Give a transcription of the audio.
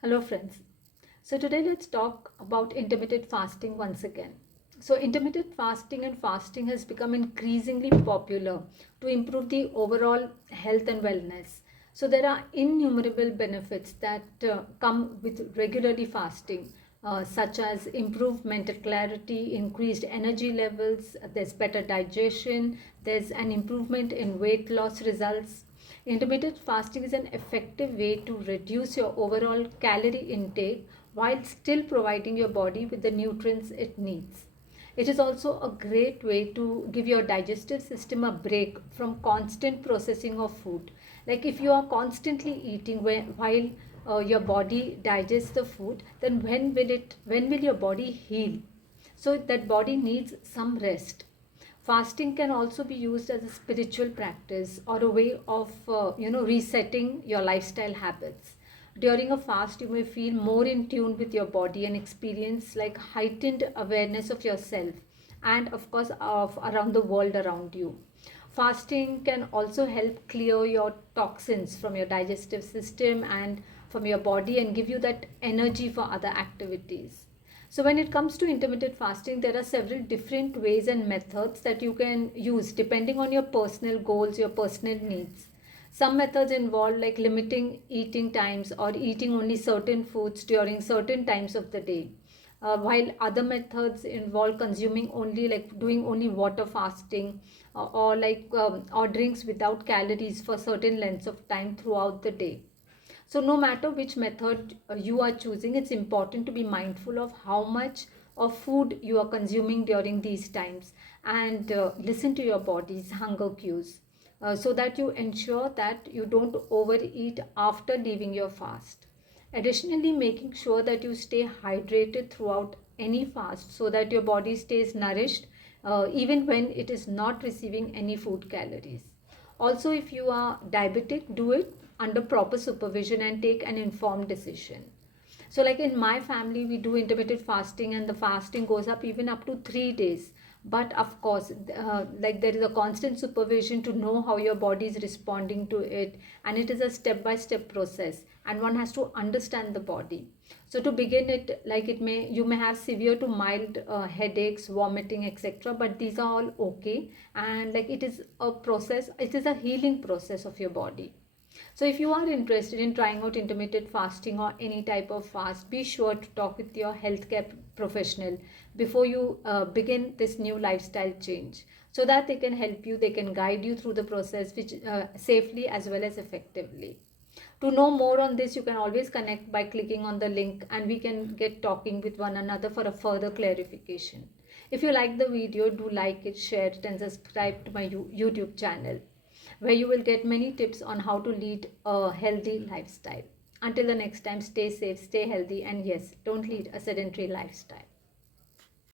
Hello friends. So today let's talk about intermittent fasting once again. So intermittent fasting and fasting has become increasingly popular to improve the overall health and wellness. So there are innumerable benefits that come with regularly fasting, such as improved mental clarity, increased energy levels, there's better digestion, there's an improvement in weight loss results. Intermittent fasting is an effective way to reduce your overall calorie intake while still providing your body with the nutrients it needs. It is also a great way to give your digestive system a break from constant processing of food. Like if you are constantly eating while your body digests the food, then when will your body heal? So that body needs some rest. Fasting can also be used as a spiritual practice or a way of resetting your lifestyle habits. During a fast you may feel more in tune with your body and experience like heightened awareness of yourself and of course of around the world around you. Fasting can also help clear your toxins from your digestive system and from your body and give you that energy for other activities. So when it comes to intermittent fasting, there are several different ways and methods that you can use depending on your personal goals, your personal needs. Some methods involve like limiting eating times or eating only certain foods during certain times of the day. While other methods involve consuming only like doing only water fasting or drinks without calories for certain lengths of time throughout the day. So no matter which method you are choosing, it's important to be mindful of how much of food you are consuming during these times and listen to your body's hunger cues so that you ensure that you don't overeat after leaving your fast. Additionally, making sure that you stay hydrated throughout any fast so that your body stays nourished even when it is not receiving any food calories. Also, if you are diabetic, do it under proper supervision and take an informed decision. So like in my family we do intermittent fasting and the fasting goes up even up to 3 days, but of course like there is a constant supervision to know how your body is responding to it, and it is a step by step process and one has to understand the body. So to begin it, like you may have severe to mild headaches, vomiting, etc., but these are all okay, and like it is a process, it is a healing process of your body. So if you are interested in trying out intermittent fasting or any type of fast, be sure to talk with your healthcare professional before you begin this new lifestyle change so that they can help you, they can guide you through the process which safely as well as effectively. To know more on this, you can always connect by clicking on the link and we can get talking with one another for a further clarification. If you like the video, do like it, share it and subscribe to my YouTube channel where you will get many tips on how to lead a healthy lifestyle. Until the next time, stay safe, stay healthy, and yes, don't lead a sedentary lifestyle.